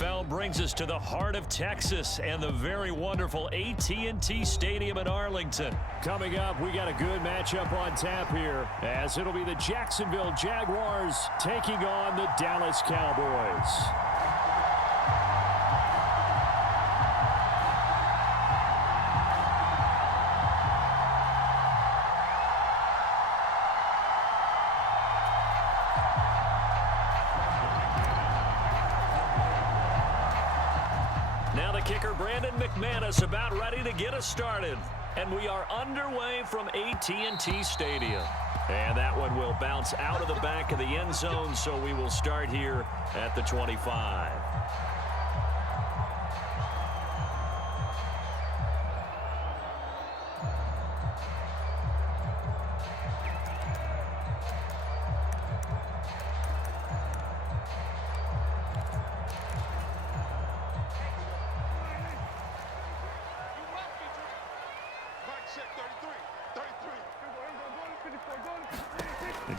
NFL brings us to the heart of Texas and the very wonderful AT&T Stadium in Arlington. Coming up, we got a good matchup on tap here, as it'll be the Jacksonville Jaguars taking on the Dallas Cowboys. McManus about ready to get us started, and we are underway from AT&T Stadium, and that one will bounce out of the back of the end zone, so we will start here at the 25.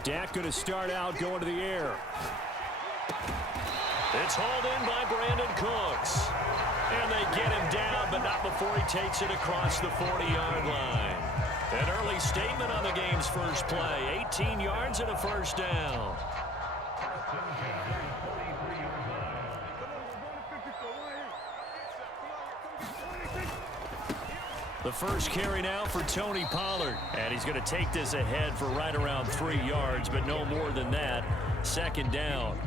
Dak going to start out going to the air. It's hauled in by Brandon Cooks. And they get him down, but not before he takes it across the 40-yard line. An early statement on the game's first play. 18 yards and a first down. The first carry now for Tony Pollard. And he's going to take this ahead for right around 3 yards, but no more than that. Second down.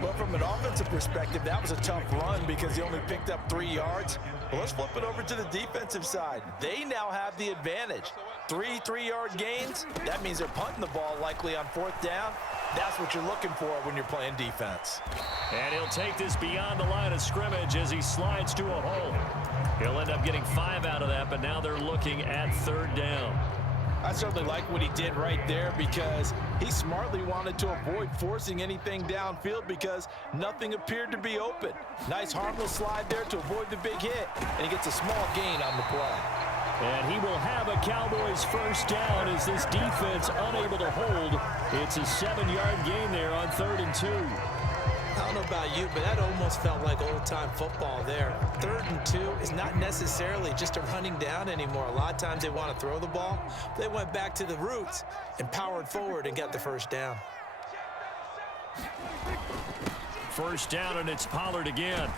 Well, from an offensive perspective, that was a tough run because he only picked up 3 yards. Well, let's flip it over to the defensive side. They now have the advantage. 3 3-yard gains. That means they're punting the ball likely on 4th down. That's what you're looking for when you're playing defense. And he'll take this beyond the line of scrimmage as he slides to a hole. He'll end up getting 5 out of that, but now they're looking at 3rd down. I certainly like what he did right there because he smartly wanted to avoid forcing anything downfield because nothing appeared to be open. Nice harmless slide there to avoid the big hit, and he gets a small gain on the play. And he will have a Cowboys first down as this defense unable to hold. It's a 7-yard gain there on 3rd and 2. I don't know about you, but that almost felt like old-time football there. 3rd and 2 is not necessarily just a running down anymore. A lot of times they want to throw the ball. They went back to the roots and powered forward and got the first down. First down, and it's Pollard again.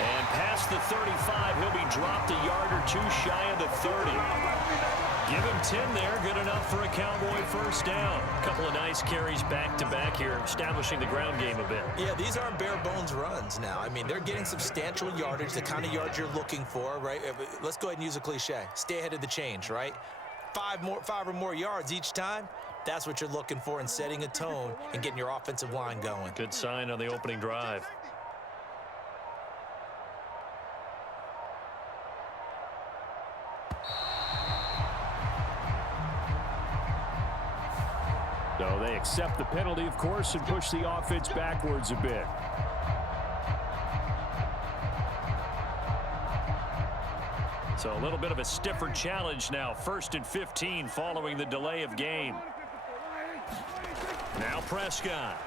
And past the 35, he'll be dropped a yard or two shy of the 30. Give him 10 there, good enough for a Cowboy first down. A couple of nice carries back-to-back here, establishing the ground game a bit. Yeah, these aren't bare-bones runs now. I mean, they're getting substantial yardage, the kind of yards you're looking for, right? Let's go ahead and use a cliche. Stay ahead of the change, right? 5 or more yards each time. That's what you're looking for in setting a tone and getting your offensive line going. Good sign on the opening drive. So they accept the penalty, of course, and push the offense backwards a bit. So a little bit of a stiffer challenge now. 1st and 15 following the delay of game. Now Prescott.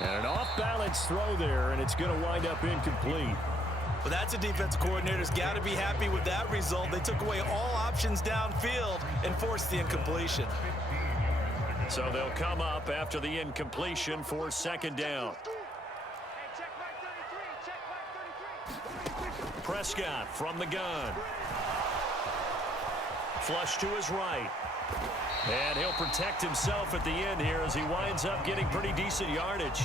And an off-balance throw there, and it's going to wind up incomplete. Well, that's a defense coordinator's got to be happy with that result. They took away all options downfield and forced the incompletion. So they'll come up after the incompletion for 2nd down. Prescott from the gun. Flush to his right. And he'll protect himself at the end here as he winds up getting pretty decent yardage.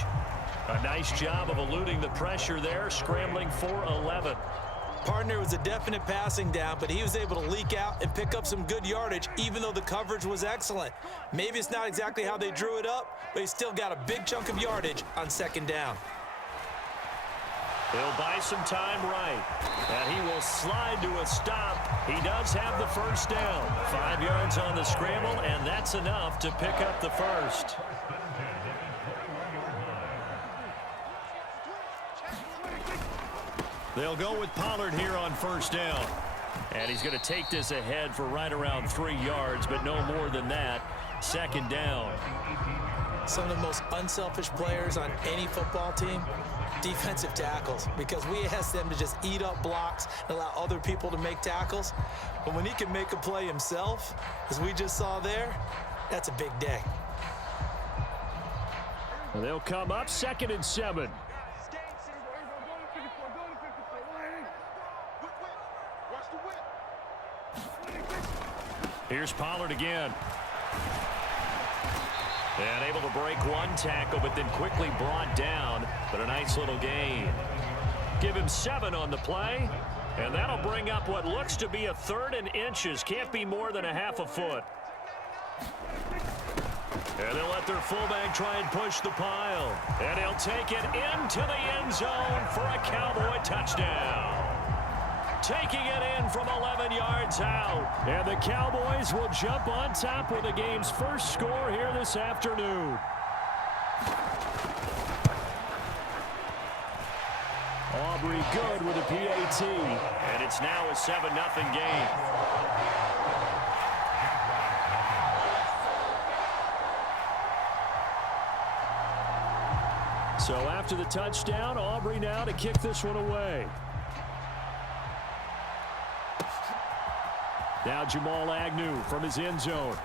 A nice job of eluding the pressure there, scrambling for 11. Partner was a definite passing down, but he was able to leak out and pick up some good yardage, even though the coverage was excellent. Maybe it's not exactly how they drew it up, but he still got a big chunk of yardage on 2nd down. He'll buy some time right, and he will slide to a stop. He does have the first down. 5 yards on the scramble, and that's enough to pick up the first. They'll go with Pollard here on 1st down. And he's going to take this ahead for right around 3 yards, but no more than that. 2nd down. Some of the most unselfish players on any football team, defensive tackles, because we ask them to just eat up blocks and allow other people to make tackles. But when he can make a play himself, as we just saw there, that's a big day. And they'll come up 2nd and 7. Here's Pollard again. And able to break one tackle, but then quickly brought down. But a nice little gain. Give him 7 on the play. And that'll bring up what looks to be a 3rd and inches. Can't be more than a half a foot. And they'll let their fullback try and push the pile. And he'll take it into the end zone for a Cowboy touchdown. Taking it in from 11 yards out. And the Cowboys will jump on top with the game's first score here this afternoon. Aubrey good with a PAT. And it's now a 7-0 game. So after the touchdown, Aubrey now to kick this one away. Now Jamal Agnew from his end zone.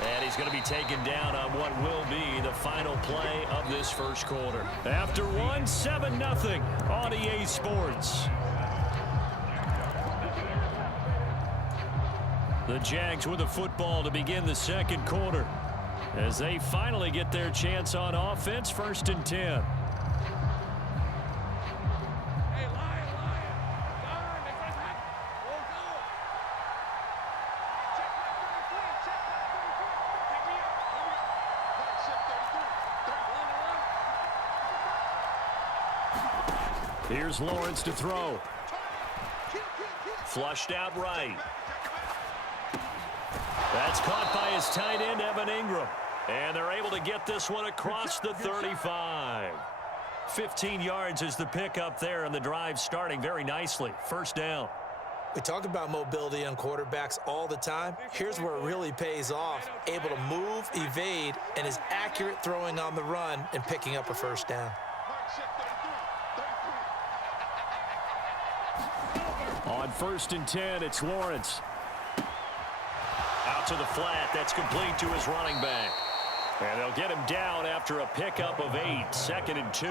And he's going to be taken down on what will be the final play of this first quarter. After one, 7-0 on EA Sports. The Jags with the football to begin the second quarter, as they finally get their chance on offense, 1st and 10. Here's Lawrence to throw. Flushed out right. That's caught by his tight end, Evan Ingram. And they're able to get this one across the 35. 15 yards is the pickup there, and the drive starting very nicely. 1st down. We talk about mobility on quarterbacks all the time. Here's where it really pays off. Able to move, evade, and is accurate throwing on the run and picking up a 1st down. On 1st and 10, it's Lawrence. Out to the flat. That's complete to his running back. And they'll get him down after a pickup of 8. 2nd and 2.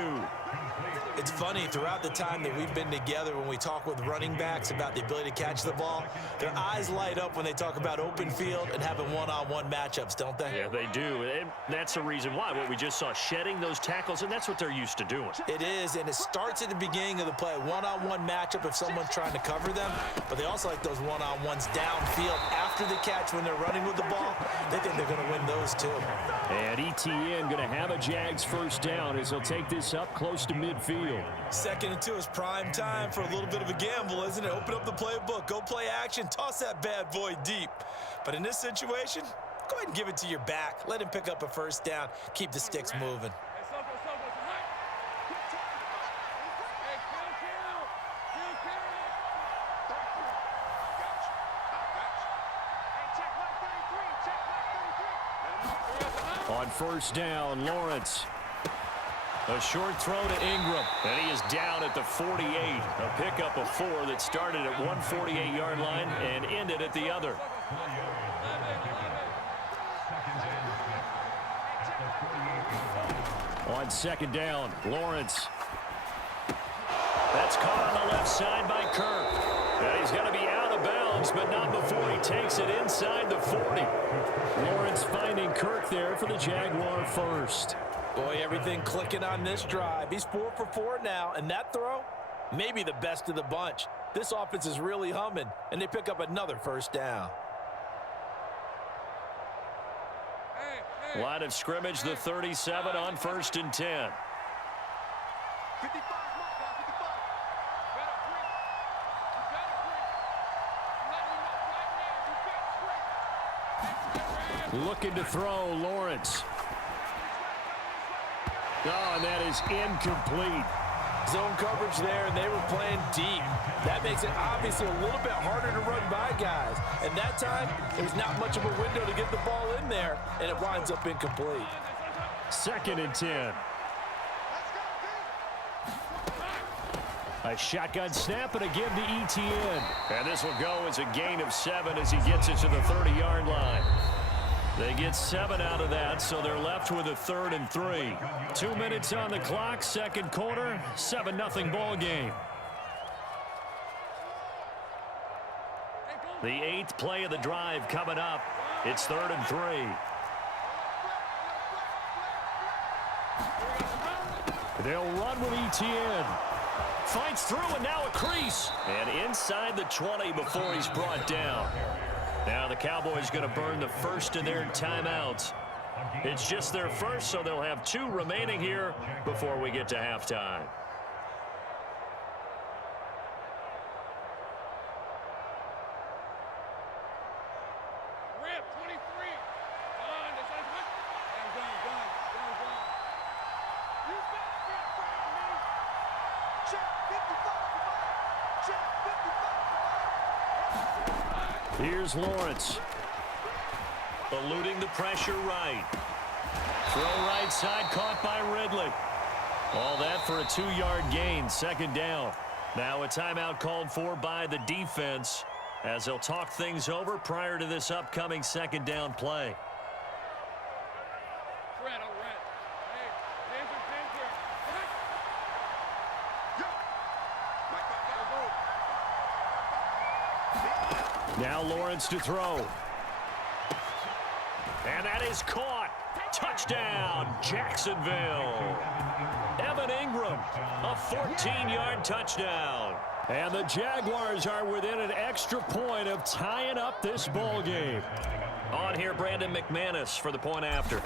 It's funny, throughout the time that we've been together, when we talk with running backs about the ability to catch the ball, their eyes light up when they talk about open field and having one-on-one matchups, don't they? Yeah, they do. And that's the reason why. What we just saw, shedding those tackles, and that's what they're used to doing. It is, and it starts at the beginning of the play. One-on-one matchup if someone's trying to cover them, but they also like those one-on-ones downfield after the catch when they're running with the ball. They think they're going to win those too. And ETN going to have a Jags 1st down as he'll take this up close to midfield. 2nd and 2 is prime time for a little bit of a gamble, isn't it? Open up the playbook, go play action, toss that bad boy deep. But in this situation, go ahead and give it to your back. Let him pick up a 1st down, keep the sticks moving. On 1st down, Lawrence. A short throw to Ingram, and he is down at the 48. A pickup of 4 that started at one 48-yard line and ended at the other. On 2nd down, Lawrence. That's caught on the left side by Kirk. And he's going to be out of bounds, but not before he takes it inside the 40. Lawrence finding Kirk there for the Jaguar 1st. Boy, everything clicking on this drive. He's 4 for 4 now, and that throw, maybe the best of the bunch. This offense is really humming, and they pick up another 1st down. Line of scrimmage, the 37 on 1st and 10. Looking to throw, Lawrence. Oh, and that is incomplete. Zone coverage there, and they were playing deep. That makes it obviously a little bit harder to run by guys. And that time, there's not much of a window to get the ball in there, and it winds up incomplete. 2nd and 10. A shotgun snap and again to ETN. And this will go as a gain of 7 as he gets it to the 30-yard line. They get 7 out of that, so they're left with a 3rd and 3. 2 minutes on the clock, 2nd quarter, 7-0 ball game. The 8th play of the drive coming up. It's 3rd and 3. They'll run with ETN. Fights through and now a crease. And inside the 20 before he's brought down. Now the Cowboys going to burn the first of their timeouts. It's just their first, so they'll have 2 remaining here before we get to halftime. Here's Lawrence. Eluding the pressure right. Throw right side caught by Ridley. All that for a 2-yard gain, 2nd down. Now a timeout called for by the defense as they'll talk things over prior to this upcoming 2nd down play. Now Lawrence to throw. And that is caught. Touchdown, Jacksonville. Evan Ingram, a 14-yard touchdown. And the Jaguars are within an extra point of tying up this ball game. On here, Brandon McManus for the point after.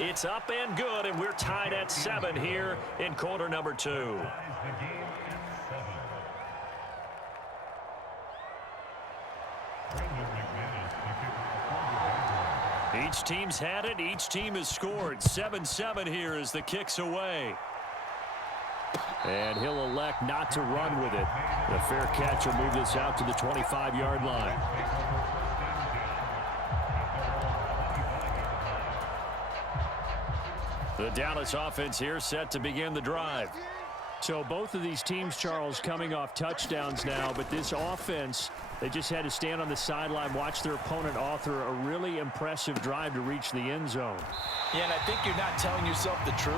It's up and good, and we're tied at 7 here in quarter number 2. Each team's had it. Each team has scored. 7-7 here as the kick's away. And he'll elect not to run with it. The fair catch will move this out to the 25-yard line. The Dallas offense here set to begin the drive. So both of these teams, Charles, coming off touchdowns now, but this offense, they just had to stand on the sideline, watch their opponent author a really impressive drive to reach the end zone. Yeah, and I think you're not telling yourself the truth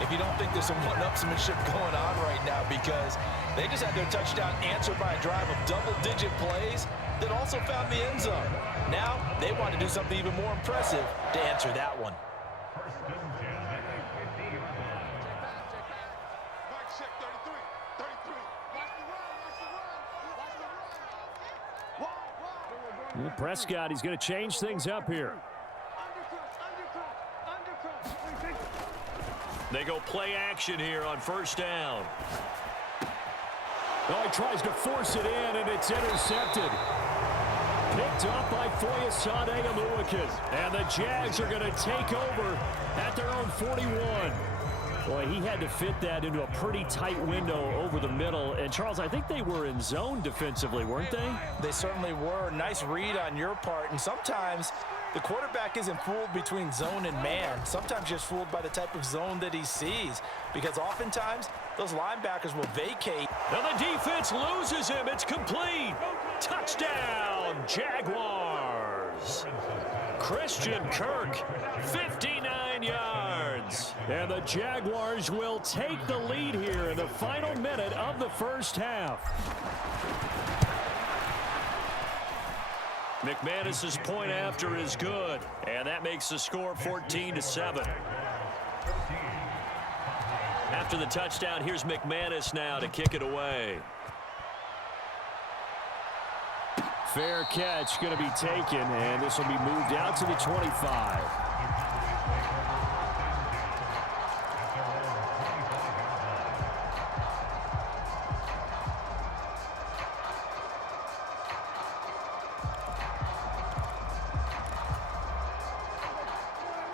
if you don't think there's some one-upsmanship going on right now, because they just had their touchdown answered by a drive of double-digit plays that also found the end zone. Now they want to do something even more impressive to answer that one. Prescott, he's going to change things up here. They go play action here on 1st down. Oh, he tries to force it in, and it's intercepted. Picked up by Foyesade Oluwakin. And the Jags are going to take over at their own 41. Boy, he had to fit that into a pretty tight window over the middle. And, Charles, I think they were in zone defensively, weren't they? They certainly were. Nice read on your part. And sometimes the quarterback isn't fooled between zone and man. Sometimes just fooled by the type of zone that he sees. Because oftentimes, those linebackers will vacate. Now the defense loses him. It's complete. Touchdown, Jaguars. Christian Kirk, 59 yards. And the Jaguars will take the lead here in the final minute of the first half. McManus's point after is good, and that makes the score 14-7. After the touchdown, here's McManus now to kick it away. Fair catch going to be taken, and this will be moved out to the 25.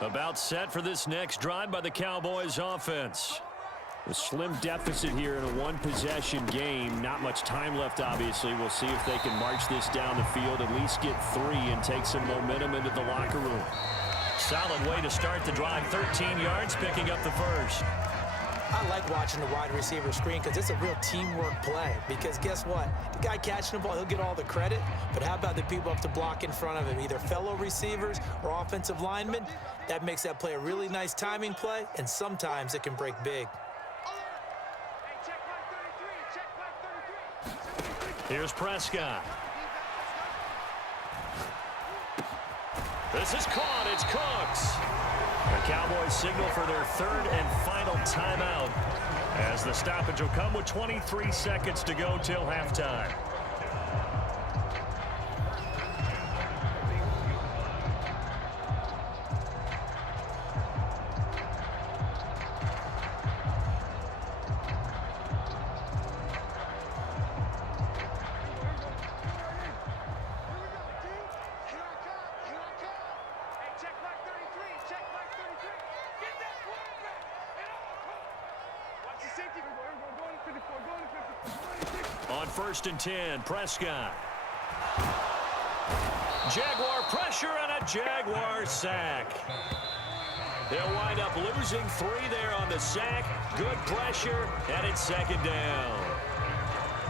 About set for this next drive by the Cowboys offense. A slim deficit here in a one-possession game. Not much time left, obviously. We'll see if they can march this down the field, at least get 3 and take some momentum into the locker room. Solid way to start the drive. 13 yards, picking up the first. I like watching the wide receiver screen because it's a real teamwork play. Because guess what? The guy catching the ball, he'll get all the credit. But how about the people up to block in front of him, either fellow receivers or offensive linemen? That makes that play a really nice timing play, and sometimes it can break big. Here's Prescott. This is caught. It's Cooks. The Cowboys signal for their 3rd and final timeout as the stoppage will come with 23 seconds to go till halftime. On 1st and 10, Prescott. Jaguar pressure and a Jaguar sack. They'll wind up losing 3 there on the sack. Good pressure, and it's 2nd down.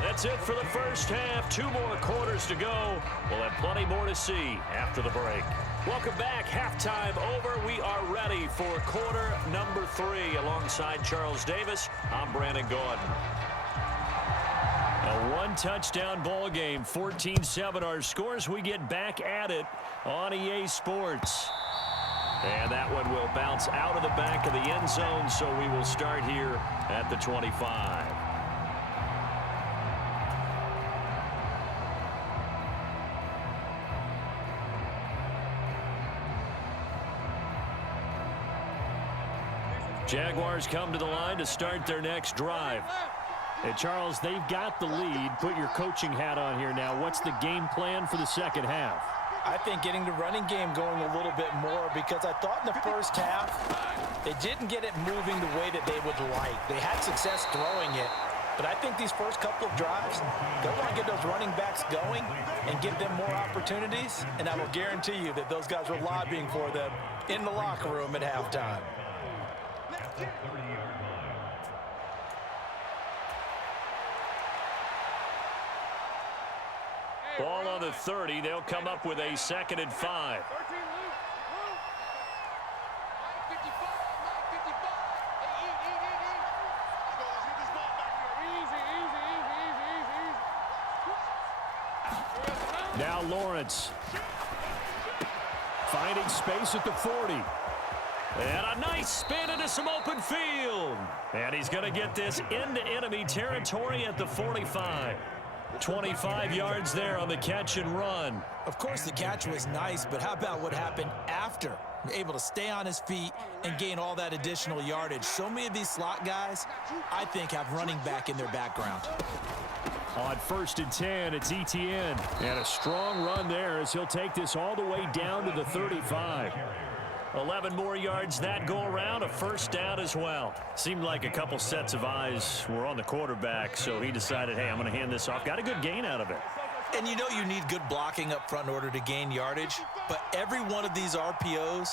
That's it for the first half. 2 more quarters to go. We'll have plenty more to see after the break. Welcome back. Halftime over. We are ready for quarter number 3. Alongside Charles Davis, I'm Brandon Gordon. A 1-touchdown ball game, 14-7 our scores. We get back at it on EA Sports. And that one will bounce out of the back of the end zone, so we will start here at the 25. Jaguars come to the line to start their next drive. And Charles, they've got the lead. Put your coaching hat on here now. What's the game plan for the second half? I think getting the running game going a little bit more, because I thought in the first half they didn't get it moving the way that they would like. They had success throwing it, but I think these first couple of drives, they want to get those running backs going and give them more opportunities, and I will guarantee you that those guys were lobbying for them in the locker room at halftime. Ball on the 30. They'll come up with a 2nd and 5. Now Lawrence. Finding space at the 40. And a nice spin into some open field. And he's going to get this into enemy territory at the 45. 25 yards there on the catch and run. Of course, the catch was nice, but how about what happened after? Able to stay on his feet and gain all that additional yardage. So many of these slot guys, I think, have running back in their background. On 1st and 10, it's Etienne. And a strong run there as he'll take this all the way down to the 35. 11 more yards that go around, a 1st down as well. Seemed like a couple sets of eyes were on the quarterback, so he decided, hey, I'm going to hand this off. Got a good gain out of it. And you know you need good blocking up front in order to gain yardage, but every one of these RPOs,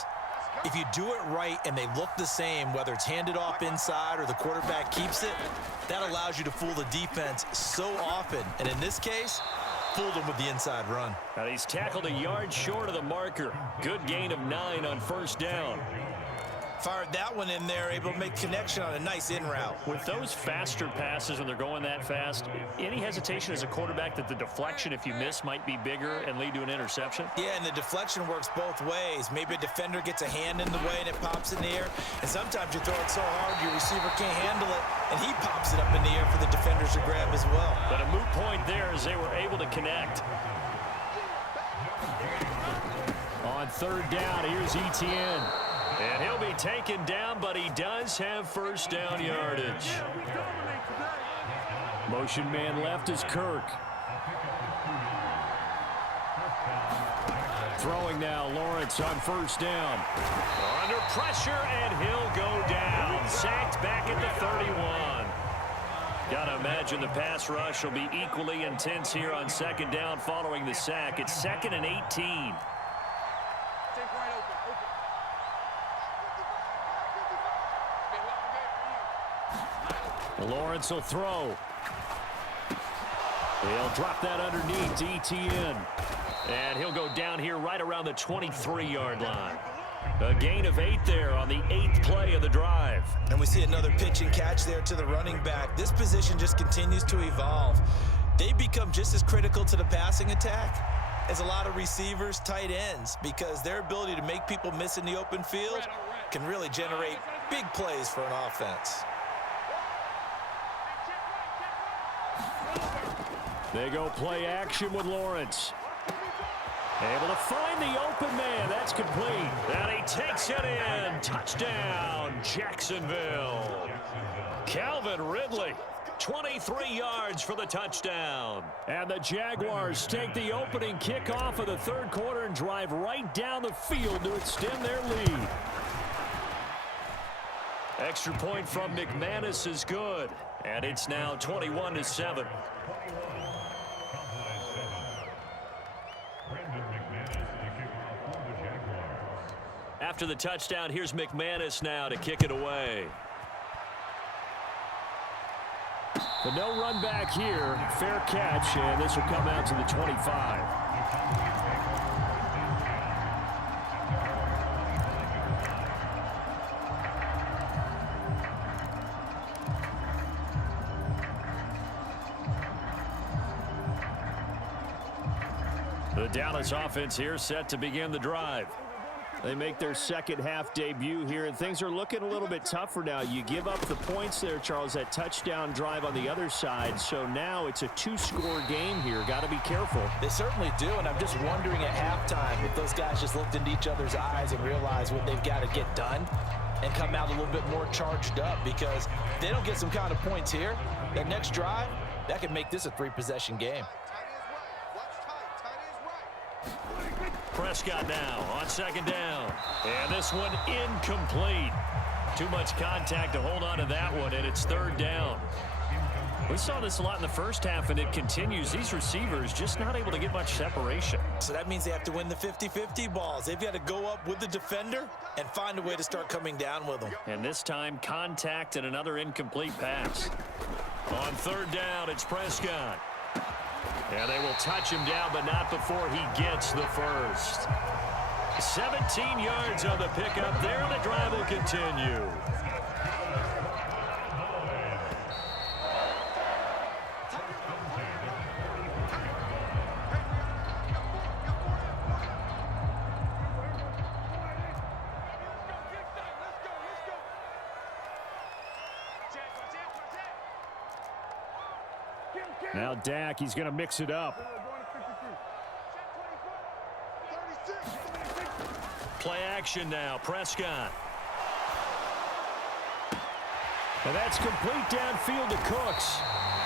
if you do it right and they look the same, whether it's handed off inside or the quarterback keeps it, that allows you to fool the defense so often. And in this case, fooled him with the inside run. And he's tackled a yard short of the marker. Good gain of 9 on 1st down. Fired that one in there, able to make connection on a nice in route. With those faster passes when they're going that fast, any hesitation as a quarterback that the deflection, if you miss, might be bigger and lead to an interception? Yeah, and the deflection works both ways. Maybe a defender gets a hand in the way and it pops in the air. And sometimes you throw it so hard your receiver can't handle it, and he pops it up in the air for the defenders to grab as well. But a moot point there as they were able to connect. On 3rd down, here's Etienne. And he'll be taken down, but he does have 1st down yardage. Motion man left is Kirk. Throwing now, Lawrence on first down. Under pressure, and he'll go down. Sacked back at the 31. Gotta imagine the pass rush will be equally intense here on second down following the sack. It's 2nd and 18. Lawrence will throw. He'll drop that underneath to ETN. And he'll go down here right around the 23-yard line. A gain of 8 there on the 8th play of the drive. And we see another pitch and catch there to the running back. This position just continues to evolve. They become just as critical to the passing attack as a lot of receivers, tight ends, because their ability to make people miss in the open field can really generate big plays for an offense. They go play action with Lawrence. Able to find the open man. That's complete. And he takes it in. Touchdown, Jacksonville. Calvin Ridley, 23 yards for the touchdown. And the Jaguars take the opening kickoff of the third quarter and drive right down the field to extend their lead. Extra point from McManus is good. And it's now 21-7. After the touchdown, here's McManus now to kick it away. But no run back here. Fair catch, and this will come out to the 25. The Dallas offense here set to begin the drive. They make their second half debut here, and things are looking a little bit tougher now. You give up the points there, Charles, that touchdown drive on the other side. So now it's a 2-score game here. Got to be careful. They certainly do, and I'm just wondering at halftime if those guys just looked into each other's eyes and realized what they've got to get done and come out a little bit more charged up, because if they don't get some kind of points here, that next drive, that could make this a 3-possession game. Prescott now on second down. And this one incomplete. Too much contact to hold on to that one, and it's third down. We saw this a lot in the first half, and it continues. These receivers just not able to get much separation. So that means they have to win the 50-50 balls. They've got to go up with the defender and find a way to start coming down with them. And this time, contact and another incomplete pass. On third down, it's Prescott. And they will touch him down, but not before he gets the first. 17 yards on the pickup there, and the drive will continue. Now Dak, he's going to mix it up. Play action now, Prescott. And that's complete downfield to Cooks.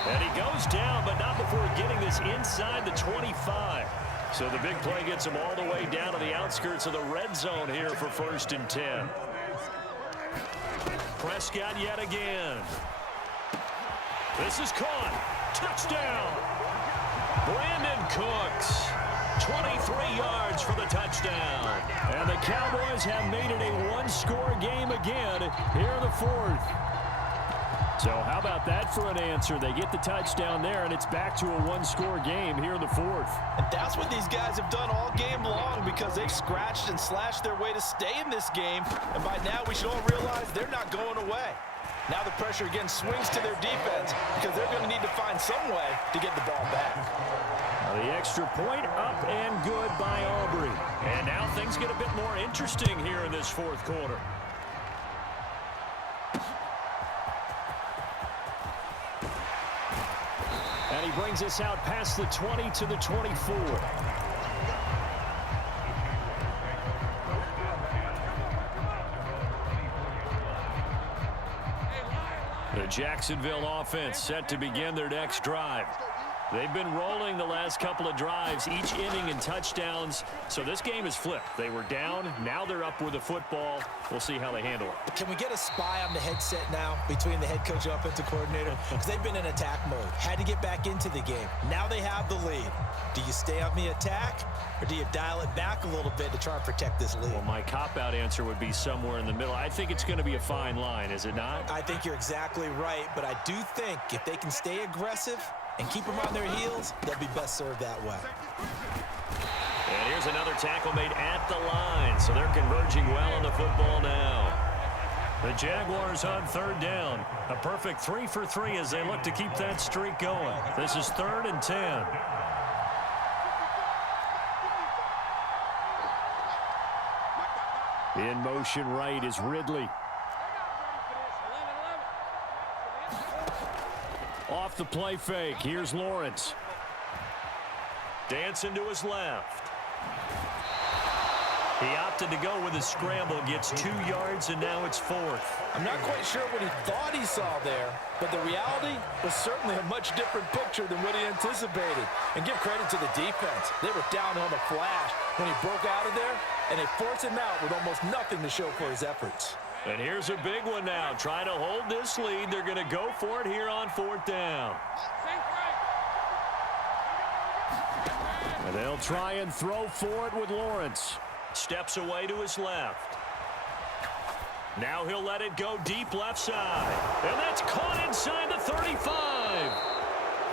And he goes down, but not before getting this inside the 25. So the big play gets him all the way down to the outskirts of the red zone here for 1st and 10. Prescott yet again. This is caught. Touchdown. Brandon Cooks. 23 yards for the touchdown. And the Cowboys have made it a 1-score game again here in the 4th. So how about that for an answer? They get the touchdown there, and it's back to a 1-score game here in the 4th. And that's what these guys have done all game long, because they've scratched and slashed their way to stay in this game. And by now, we should all realize they're not going away. Now the pressure again swings to their defense, because they're going to need to find some way to get the ball back. The extra point up and good by Aubrey. And now things get a bit more interesting here in this 4th quarter. And he brings us out past the 20 to the 24. The Jacksonville offense set to begin their next drive. They've been rolling the last couple of drives, each inning in touchdowns. So this game is flipped. They were down. Now they're up with the football. We'll see how they handle it. Can we get a spy on the headset now between the head coach and offensive coordinator? Because they've been in attack mode. Had to get back into the game. Now they have the lead. Do you stay on the attack, or do you dial it back a little bit to try and protect this lead? Well, my cop-out answer would be somewhere in the middle. I think it's going to be a fine line, is it not? I think you're exactly right, but I do think if they can stay aggressive and keep them on their heels, they'll be best served that way. And here's another tackle made at the line, so they're converging well on the football now. The Jaguars on third down. A perfect 3 for 3 as they look to keep that streak going. This is 3rd and 10. In motion right is Ridley. Off the play fake, here's Lawrence. Dancing to his left. He opted to go with a scramble, gets 2 yards, and now it's 4th. I'm not quite sure what he thought he saw there, but the reality was certainly a much different picture than what he anticipated. And give credit to the defense. They were down on the flash when he broke out of there, and they forced him out with almost nothing to show for his efforts. And here's a big one now. Trying to hold this lead. They're going to go for it here on 4th down. And they'll try and throw for it with Lawrence. Steps away to his left. Now he'll let it go deep left side. And that's caught inside the 35.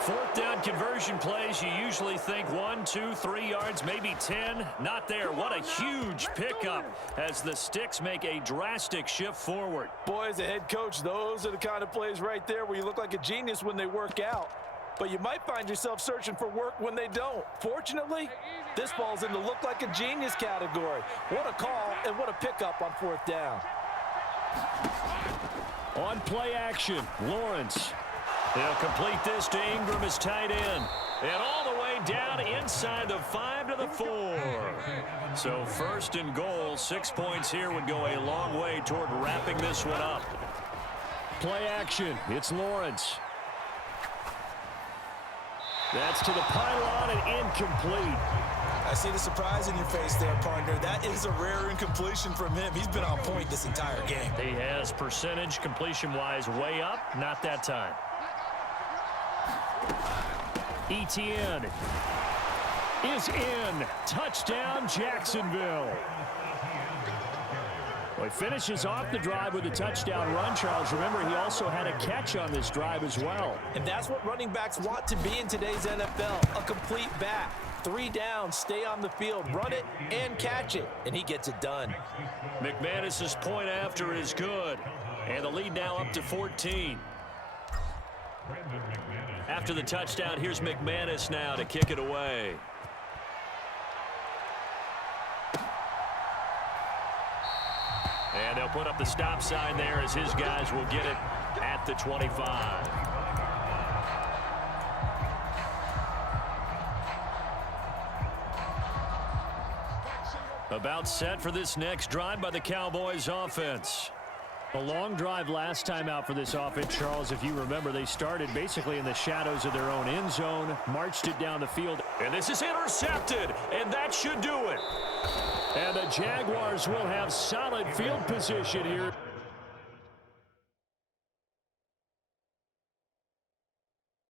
4th down conversion plays, you usually think 1, 2, 3 yards, maybe 10. Not there. What a huge pickup as the Sticks make a drastic shift forward. Boy, as a head coach, those are the kind of plays right there where you look like a genius when they work out. But you might find yourself searching for work when they don't. Fortunately, this falls in the look like a genius category. What a call and what a pickup on 4th down. On play action, Lawrence. They'll complete this to Ingram as tight end. And all the way down inside the 5 to the 4. So 1st and goal, 6 points here would go a long way toward wrapping this one up. Play action, it's Lawrence. That's to the pylon and incomplete. I see the surprise in your face there, partner. That is a rare incompletion from him. He's been on point this entire game. He has percentage completion-wise way up. Not that time. Etienne is in. Touchdown, Jacksonville. Well, he finishes off the drive with a touchdown run, Charles. Remember, he also had a catch on this drive as well. And that's what running backs want to be in today's NFL, a complete back. 3 downs, stay on the field, run it, and catch it. And he gets it done. McManus's point after is good. And the lead now up to 14. After the touchdown, here's McManus now to kick it away. And they'll put up the stop sign there as his guys will get it at the 25. About set for this next drive by the Cowboys offense. A long drive last time out for this offense, Charles. If you remember, they started basically in the shadows of their own end zone, marched it down the field. And this is intercepted, and that should do it. And the Jaguars will have solid field position here.